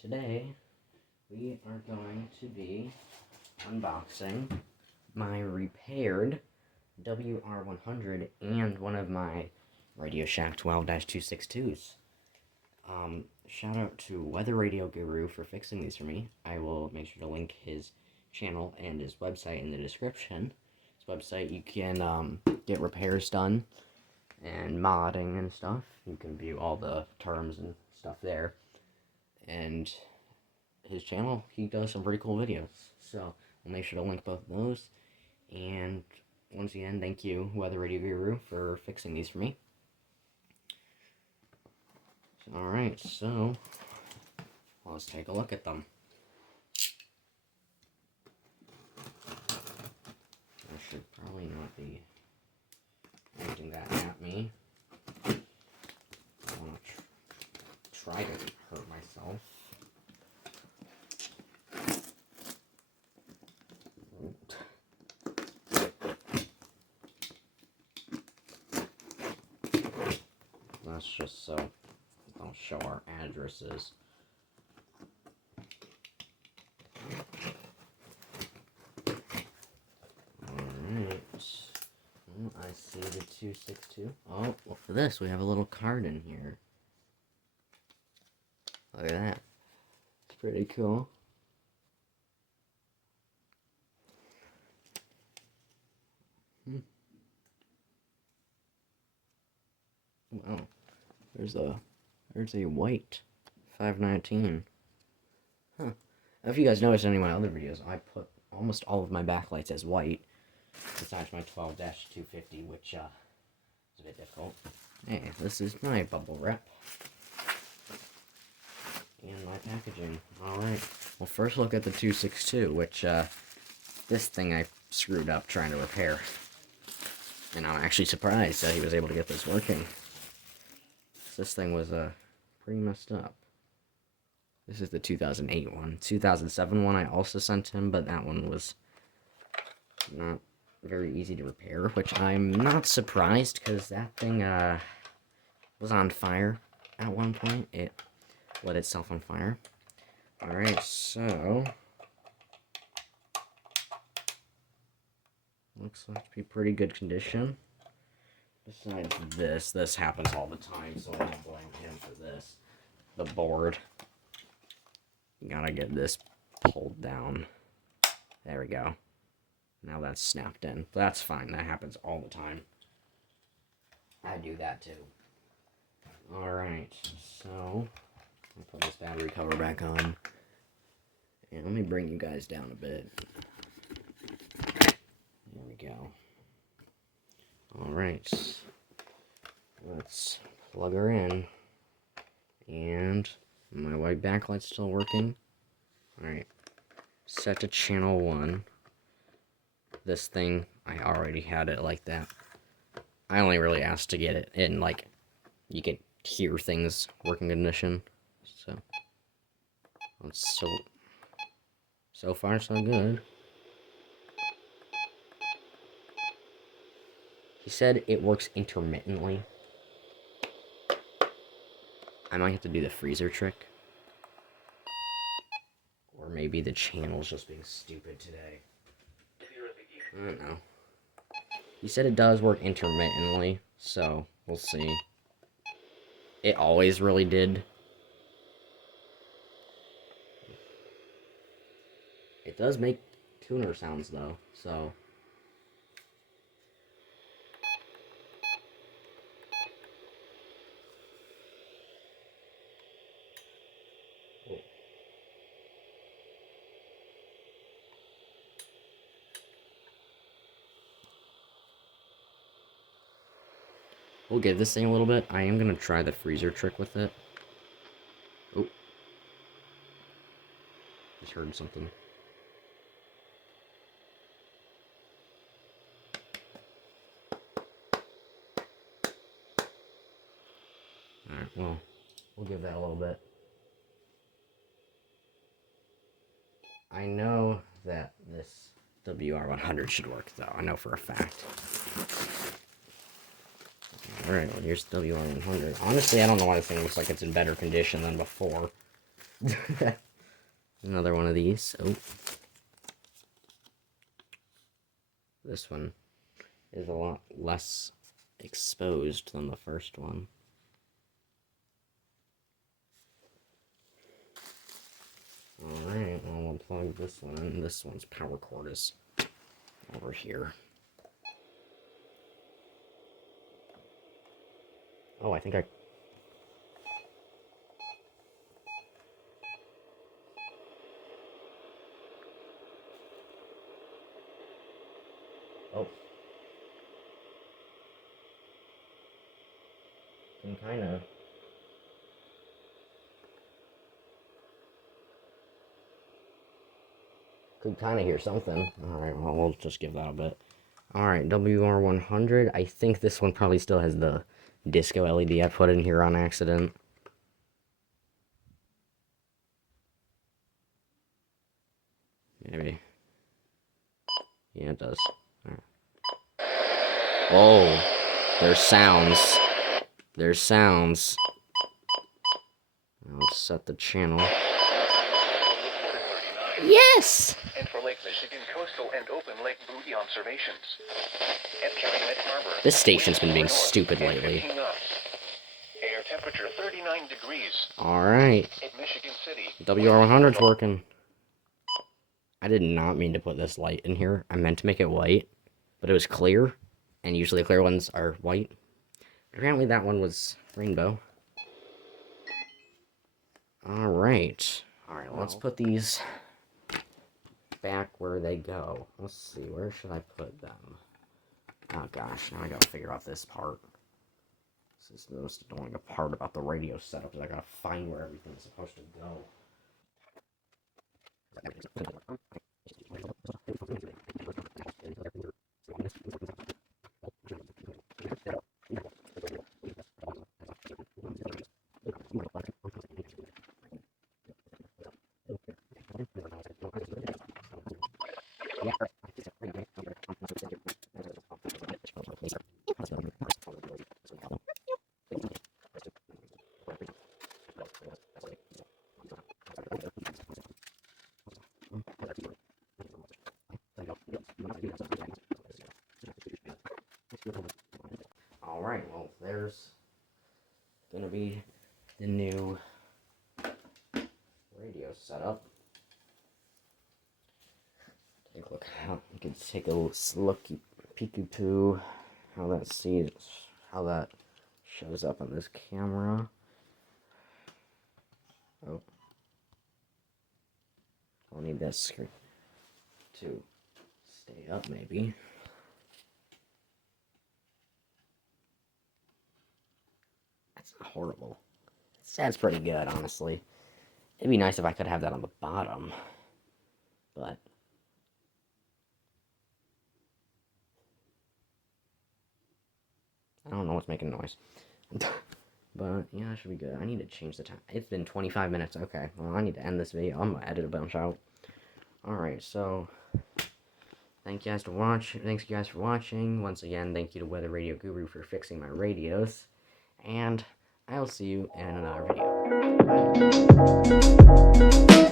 Today, we are going to be unboxing my repaired WR-100 and one of my RadioShack 12-262s. Shout out to Weather Radio Guru for fixing these for me. I will make sure to link his channel and his website in the description. His website, you can get repairs done and modding and stuff. You can view all the terms and stuff there. And his channel, he does some pretty cool videos. So I'll make sure to link both of those. And once again, thank you, Weather Radio Guru, for fixing these for me. Alright, so let's take a look at them. I should probably not be pointing that at me. I want to try to hurt myself. That's just so don't show our addresses. Alright. Well, I see the 262. Oh, well, for this, we have a little card in here. Look at that. It's pretty cool. Wow. There's a white 519. Huh. If you guys noticed in any of my other videos, I put almost all of my backlights as white, besides my 12-250, which is a bit difficult. Hey, this is my bubble wrap. And my packaging. Alright. Well, first look at the 262, which, this thing I screwed up trying to repair. And I'm actually surprised that he was able to get this working. This thing was, pretty messed up. This is the 2008 one. 2007 one I also sent him, but that one was not very easy to repair, which I'm not surprised, because that thing, was on fire at one point. It lit itself on fire. Alright, so looks like to be pretty good condition. Besides this happens all the time, so I don't blame him for this. The board. You gotta get this pulled down. There we go. Now that's snapped in. But that's fine, that happens all the time. I do that too. Alright, so I'll put this battery cover back on. And let me bring you guys down a bit. There we go. Alright, let's plug her in, and my white backlight's still working. Alright, set to channel 1. This thing, I already had it like that. I only really asked to get it in, like, you can hear things working condition, so that's so far so good. He said it works intermittently. I might have to do the freezer trick. Or maybe the channel's just being stupid today. I don't know. He said it does work intermittently, so we'll see. It always really did. It does make tuner sounds though, so We'll give this thing a little bit. I am going to try the freezer trick with it. Oh. Just heard something. Alright, well, we'll give that a little bit. I know that this WR-100 should work, though. I know for a fact. Alright, well, here's WR-100. Honestly, I don't know why this thing looks like it's in better condition than before. Another one of these. Oh. This one is a lot less exposed than the first one. Alright, well, we'll plug this one in. This one's power cord is over here. Oh, I think I... Oh. Can kind of... Could kind of hear something. Alright, well, we'll just give that a bit. Alright, WR-100. I think this one probably still has the disco LED I put in here on accident. Maybe. Yeah, it does. Right. Oh, there's sounds. There's sounds. Let's set the channel. Yes! And for Lake Michigan coastal and open lake buoy observations. At Calumet Harbor. This station's been being stupid lately. Air temperature 39 degrees. Alright. At Michigan City. WR-100's working. I did not mean to put this light in here. I meant to make it white, but it was clear, and usually clear ones are white. Apparently that one was rainbow. Alright. Alright, let's put these back where they go. Let's see, where should I put them? Oh gosh, now I gotta figure out this part. This is the most annoying part about the radio setup, is I gotta find where everything's supposed to go. Alright, well, there's gonna be the new radio setup. Take a look how you can take a looky peeky poo how that shows up on this camera. Oh, I'll need that screen to stay up, maybe. That's not horrible. That's pretty good, honestly. It'd be nice if I could have that on the bottom, but I don't know what's making noise. But yeah, it should be good. I need to change the time. It's been 25 minutes. Okay, well, I need to end this video. I'm gonna edit a bunch out. Alright, so thank you guys for watching. Thanks you guys for watching. Once again, thank you to Weather Radio Guru for fixing my radios. And I'll see you in another video. Bye.